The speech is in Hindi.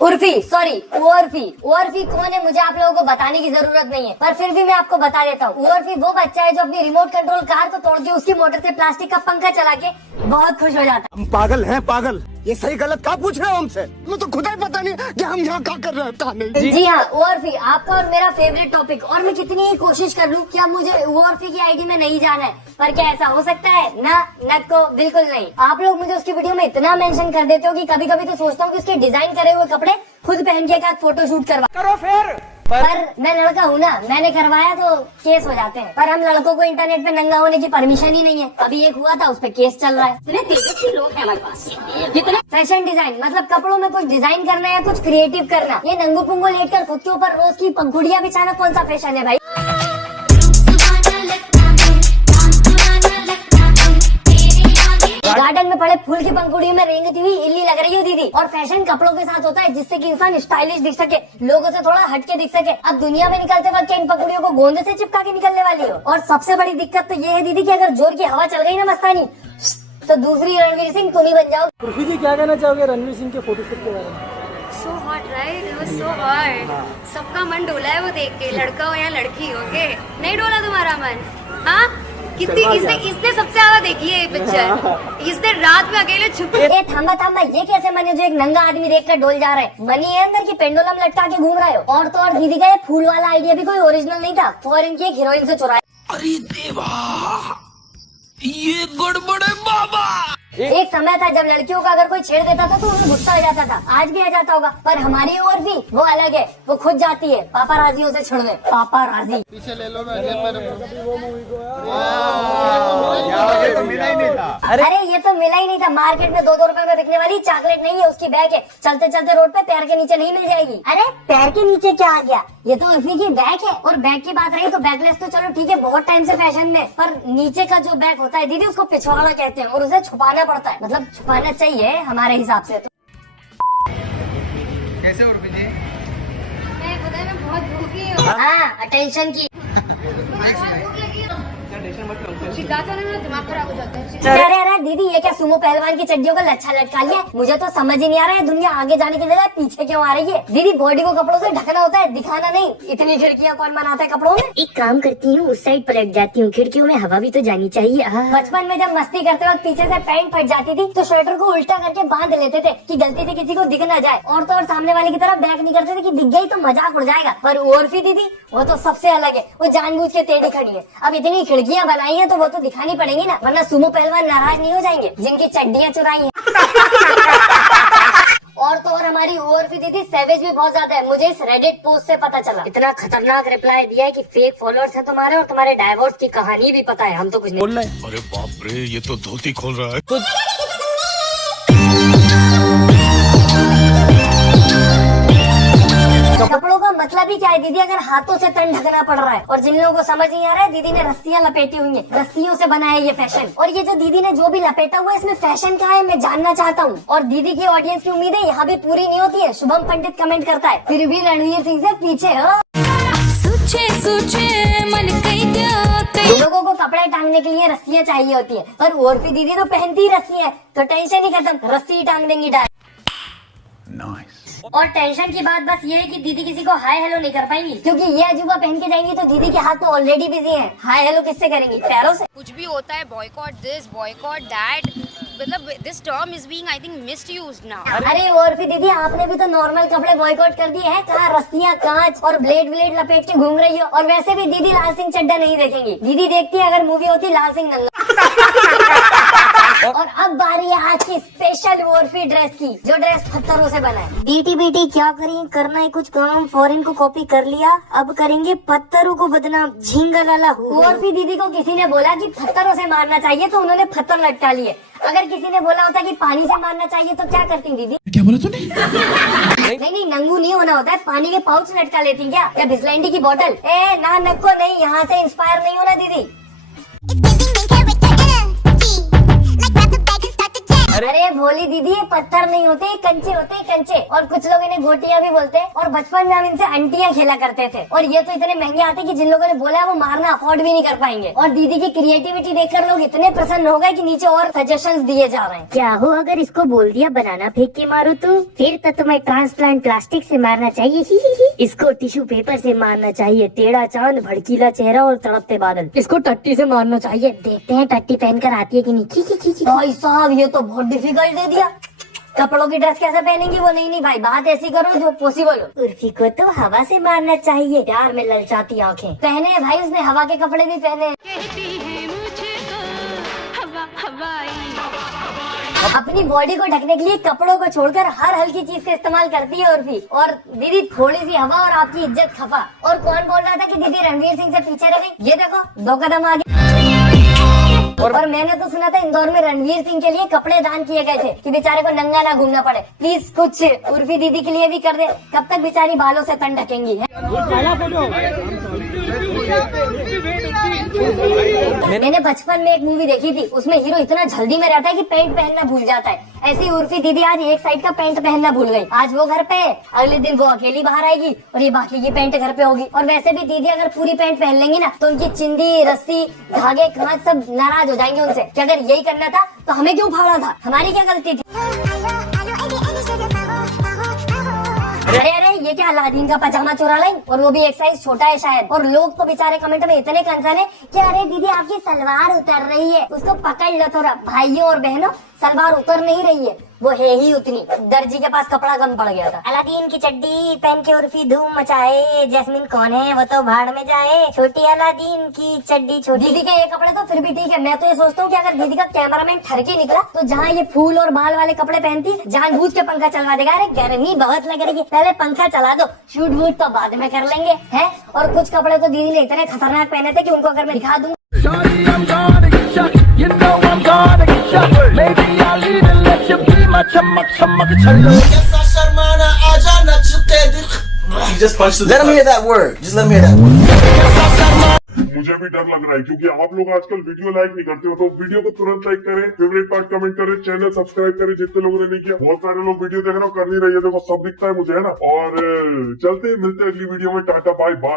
उर्फी सॉरी उर्फी कौन है मुझे आप लोगों को बताने की जरूरत नहीं है, पर फिर भी मैं आपको बता देता हूँ। उर्फी वो बच्चा है जो अपनी रिमोट कंट्रोल कार को तोड़ के उसकी मोटर से प्लास्टिक का पंखा चला के बहुत खुश हो जाता है। हम पागल हैं पागल, ये सही गलत क्या पूछ रहे हो हमसे? मुझे तो खुद ही पता नहीं कि हम यहाँ क्या कर रहे हैं, क्या नहीं। जी हाँ, उर्फी आपका और मेरा फेवरेट टॉपिक, और मैं कितनी ही कोशिश कर लूँ कि अब मुझे उर्फी की आईडी में नहीं जाना है, पर क्या ऐसा हो सकता है? ना नको बिल्कुल नहीं। आप लोग मुझे उसकी वीडियो में इतना मेंशन कर देते हो कि कभी कभी तो सोचता हूँ कि उसके डिजाइन करे हुए कपड़े खुद पहन के एक फोटो शूट करवा करो फिर। पर मैं लड़का हूँ ना, मैंने करवाया तो केस हो जाते हैं। पर हम लड़कों को इंटरनेट पे नंगा होने की परमिशन ही नहीं है। अभी एक हुआ था, उस पे केस चल रहा है। इतने तेजस्वी लोग हैं हमारे पास, जितने फैशन डिजाइन मतलब कपड़ों में कुछ डिजाइन करना है, कुछ क्रिएटिव करना। ये नंगू पुंगू लेकर खुद के ऊपर रोज की पंखुड़ियाँ बिछाना कौन सा फैशन है भाई? गार्डन में पड़े फूल की पंखुड़ियों में रेंगती हुई इल्ली लग रही हो दीदी। और फैशन कपड़ों के साथ होता है जिससे कि इंसान स्टाइलिश दिख सके, लोगों से थोड़ा हटके दिख सके। अब दुनिया में निकलते वक्त इन पंखुड़ियों को गोंदे से चिपका के निकलने वाली हो। और सबसे बड़ी दिक्कत तो ये है दीदी कि अगर जोर की हवा चल गई ना मस्तानी, तो दूसरी रणवीर सिंह तुम ही बन जाओ। उर्फी जी क्या कहना चाहोगे रणवीर सिंह के फोटोशूट के बारे में? So hot, right? It was so hot. सबका मन डोला है वो देख के, लड़का हो या लड़की हो के। नहीं डोला तुम्हारा मन? हाँ, कितनी इसने सबसे ज्यादा देखी है ये पिक्चर। इसने रात में अकेले छुप ए थांबा ये कैसे मने जो एक नंगा आदमी देख कर डोल जा रहा है? मनी है अंदर की पेंडुलम लटका के घूम रहे हो। और तो और दीदी का ये फूल वाला आइडिया भी कोई ओरिजिनल नहीं था, फॉरेन की एक हीरोइन से चुराया। अरे देवा, ये गड़बड़ है बाबा। एक समय था जब लड़कियों का अगर कोई छेड़ देता था तो उन्हें गुस्सा आ जाता था, आज भी आ जाता होगा। पर हमारी ओर भी वो अलग है, वो खुद जाती है पापा राजियों से छुड़ने। पापा राजी पीछे ले लो, मैं वो मूवी को अरे ये तो मिला ही नहीं था। मार्केट में 2-2 रुपए में बिकने वाली चॉकलेट नहीं है, उसकी बैग है। चलते चलते रोड पे पैर के नीचे नहीं मिल जाएगी। अरे पैर के नीचे क्या आ गया? ये तो उर्फी की बैग है। और बैग की बात रही तो बैगलेस तो चलो ठीक है, बहुत टाइम से फैशन में, पर नीचे का जो बैग होता है दीदी उसको पिछवाड़ा कहते हैं और उसे छुपाना पड़ता है, मतलब छुपाना चाहिए हमारे हिसाब से। तो कैसे उर्फी जी? मैं पता है मैं बहुत भूखी हूँ। हाँ अटेंशन की। सिद्धार्थ ने मेरा दिमाग खराब हो जाता है। अरे दीदी ये क्या सुमो पहलवान की चड्डियों का लच्छा लटका लिया? मुझे तो समझ ही नहीं आ रहा है, दुनिया आगे जाने की बजाय पीछे क्यों आ रही है? दीदी बॉडी को कपड़ों से ढकना होता है, दिखाना नहीं। इतनी खिड़कियाँ कौन बनाता है कपड़ों में? एक काम करती हूँ, उस साइड पलट जाती हूँ, खिड़कियों में हवा भी तो जानी चाहिए। बचपन में जब मस्ती करते वक्त पीछे से पैंट फट जाती थी तो स्वेटर को उल्टा करके बांध लेते थे कि गलती से किसी को दिख न जाए। और तो और सामने वाले की तरफ बैक नहीं करते थे कि दिख गई तो मजाक उड़ जाएगा। पर उर्फी दीदी वो तो सबसे अलग है, वो जानबूझ के टेढ़ी खड़ी है। अब इतनी खिड़कियाँ बनाई है तो वो तो दिखानी पड़ेगी ना, वरना सुमो पहलवान नाराज नहीं हो जाएंगे जिनकी चड्डियाँ चुराई हैं। और तो और हमारी उर्फी दीदी सैवेज भी बहुत ज्यादा है। मुझे इस रेडिट पोस्ट से पता चला, इतना खतरनाक रिप्लाई दिया है कि फेक फॉलोअर्स हैं तुम्हारे और तुम्हारे डाइवोर्स की कहानी भी पता है, हम तो कुछ नहीं बोल रहे। अरे बाप रे, ये तो धोती खोल रहा है। कपड़ों का मतलब ही क्या है दीदी अगर हाथों से तन ढकना पड़ रहा है? और जिन लोगों को समझ नहीं आ रहा है, दीदी ने रस्सियां लपेटी हुई है, रस्सियों से बनाया ये फैशन। और ये जो दीदी ने जो भी लपेटा हुआ है इसमें फैशन कहाँ है मैं जानना चाहता हूँ। और दीदी की ऑडियंस की उम्मीदें यहाँ भी पूरी नहीं होती है। शुभम पंडित कमेंट करता है फिर भी रणवीर सिंह से पीछे हो। लोगों को कपड़े टांगने के लिए रस्सियाँ चाहिए होती है, पर उर्फी दीदी तो पहनती ही रस्सी है, तो टेंशन ही खत्म, रस्सी टांग देंगी डायरेक्ट। और टेंशन की बात बस ये है कि दीदी किसी को हाय हेलो नहीं कर पाएंगी, क्योंकि ये अजूबा पहन के जाएंगी तो दीदी के हाथ तो ऑलरेडी बिजी हैं। हाय हेलो किससे करेंगी? पैरों से। कुछ भी होता है, बॉयकॉट दिस बॉयकॉट दैट, मतलब this term is being I think misused now. अरे उर्फी दीदी आपने भी तो नॉर्मल कपड़े बॉयकॉट कर दिए हैं। कहाँ रस्सियाँ कांच और ब्लेड लपेट के घूम रही हो। और वैसे भी दीदी लाल सिंह चड्डा नहीं देखेंगी, दीदी देखती है अगर मूवी होती लाल सिंह नंगा। और अब बारी है आज की स्पेशल उर्फी ड्रेस की, जो ड्रेस पत्थरों से बना है। बेटी क्या करें, करना है कुछ काम, फॉरेन को कॉपी कर लिया, अब करेंगे पत्थरों को बदनाम, झिंगा लाला। उर्फी दीदी को किसी ने बोला कि पत्थरों से मारना चाहिए तो उन्होंने पत्थर लटका लिए। अगर किसी ने बोला होता कि पानी से मारना चाहिए तो क्या करती दीदी? क्या बोला तूने? नहीं नंगू नहीं होना होता है, पानी के पाउच लटका लेती क्या, या बिस्लैंडी की बोतल? ए ना नको नहीं, यहाँ से इंस्पायर नहीं होना दीदी। अरे भोली दीदी, ये पत्थर नहीं होते, ये कंचे होते हैं, कंचे। और कुछ लोग इन्हें गोटियां भी बोलते हैं। और बचपन में हम इनसे अंटियां खेला करते थे। और ये तो इतने महंगे आते कि जिन लोगों ने बोला है वो मारना अफोर्ड भी नहीं कर पाएंगे। और दीदी की क्रिएटिविटी देखकर लोग इतने प्रसन्न हो गए कि नीचे और सजेशंस दिए जा रहे हैं। क्या हो अगर इसको बोल दिया बनाना फेंक के मारो तो? फिर तो तुम्हें ट्रांसप्लांट प्लास्टिक से मारना चाहिए। ही ही ही। इसको टिश्यू पेपर से मारना चाहिए। टेढ़ा चांद, भड़कीला चेहरा और तड़पते बादल। इसको टट्टी से मारना चाहिए। देखते हैं टट्टी पहनकर आती है कि नहीं। भाई साहब, ये तो बहुत डिफिकल्ट दे दिया। कपड़ों की ड्रेस कैसे पहनेंगी वो? नहीं भाई, बात ऐसी करो जो पॉसिबल हो। उर्फी को तो हवा से मारना चाहिए। प्यार में ललचाती आंखें। पहने हैं भाई, उसने हवा के कपड़े भी पहने हैं। अपनी बॉडी को ढकने के लिए कपड़ों को छोड़कर हर हल्की चीज का इस्तेमाल करती है उर्फी। और दीदी थोड़ी सी हवा और आपकी इज्जत खफा। और कौन बोल रहा था कि दीदी रणवीर सिंह से पीछे रह गई? ये देखो, 2 कदम आगे। और मैंने तो सुना था इंदौर में रणवीर सिंह के लिए कपड़े दान किए गए थे कि बेचारे को नंगा ना घूमना पड़े। प्लीज कुछ उर्फी दीदी के लिए भी कर दे। कब तक बेचारी बालों से तन ढकेंगी है? मैंने बचपन में एक मूवी देखी थी, उसमें हीरो इतना जल्दी में रहता है कि पैंट पहनना भूल जाता है। ऐसी उर्फी दीदी आज एक साइड का पैंट पहनना भूल गई। आज वो घर पे है, अगले दिन वो अकेली बाहर आएगी और ये बाकी की पैंट घर पे होगी। और वैसे भी दीदी अगर पूरी पैंट पहन लेंगी ना तो उनकी चिंदी, रस्सी, धागे, कांच सब नाराज हो जाएंगे उनसे कि अगर यही करना था तो हमें क्यों फाड़ा था, हमारी क्या गलती थी। अरे ये क्या अलादीन का पजामा चुरा लाई, और वो भी एक साइज छोटा है शायद। और लोग तो बेचारे कमेंट में इतने कंसर्न है कि अरे दीदी आपकी सलवार उतर रही है, उसको पकड़ लो थोड़ा। भाइयों और बहनों, सलवार उतर नहीं रही है, वो है ही उतनी। दर्जी के पास कपड़ा कम पड़ गया था। अलादीन की चड्डी पहन के उर्फी धूम मचाए। जैस्मिन कौन है, वो तो भाड़ में जाए। छोटी अलादीन की चड्डी छोटी। दीदी के ये कपड़े तो फिर भी ठीक है। मैं तो ये सोचता हूँ कि अगर दीदी का कैमरामैन ठर के निकला तो जहाँ ये फूल और बाल वाले कपड़े पहनती, जानबूझ के पंखा चलवा देगा। अरे गर्मी बहुत लग रही है, पहले पंखा चला दो, शूट वूट तो बाद में कर लेंगे है। और कुछ कपड़े तो दीदी ने इतने खतरनाक पहने थे कि उनको अगर मैं दिखा दूँ। Let him hear that word. Just let him hear that word. मुझे भी डर लग रहा है क्योंकि आप लोग आजकल वीडियो लाइक नहीं करते हो। तो वीडियो को तुरंत लाइक करें, फेवरेट पार्ट कमेंट करें, चैनल सब्सक्राइब करें जितने लोगों ने नहीं किया। बहुत सारे लोग वीडियो देख रहे हो, कर नहीं रही है, देखो सब दिखता है मुझे, है ना। और चलते मिलते अगली वीडियो में। Tata bye bye.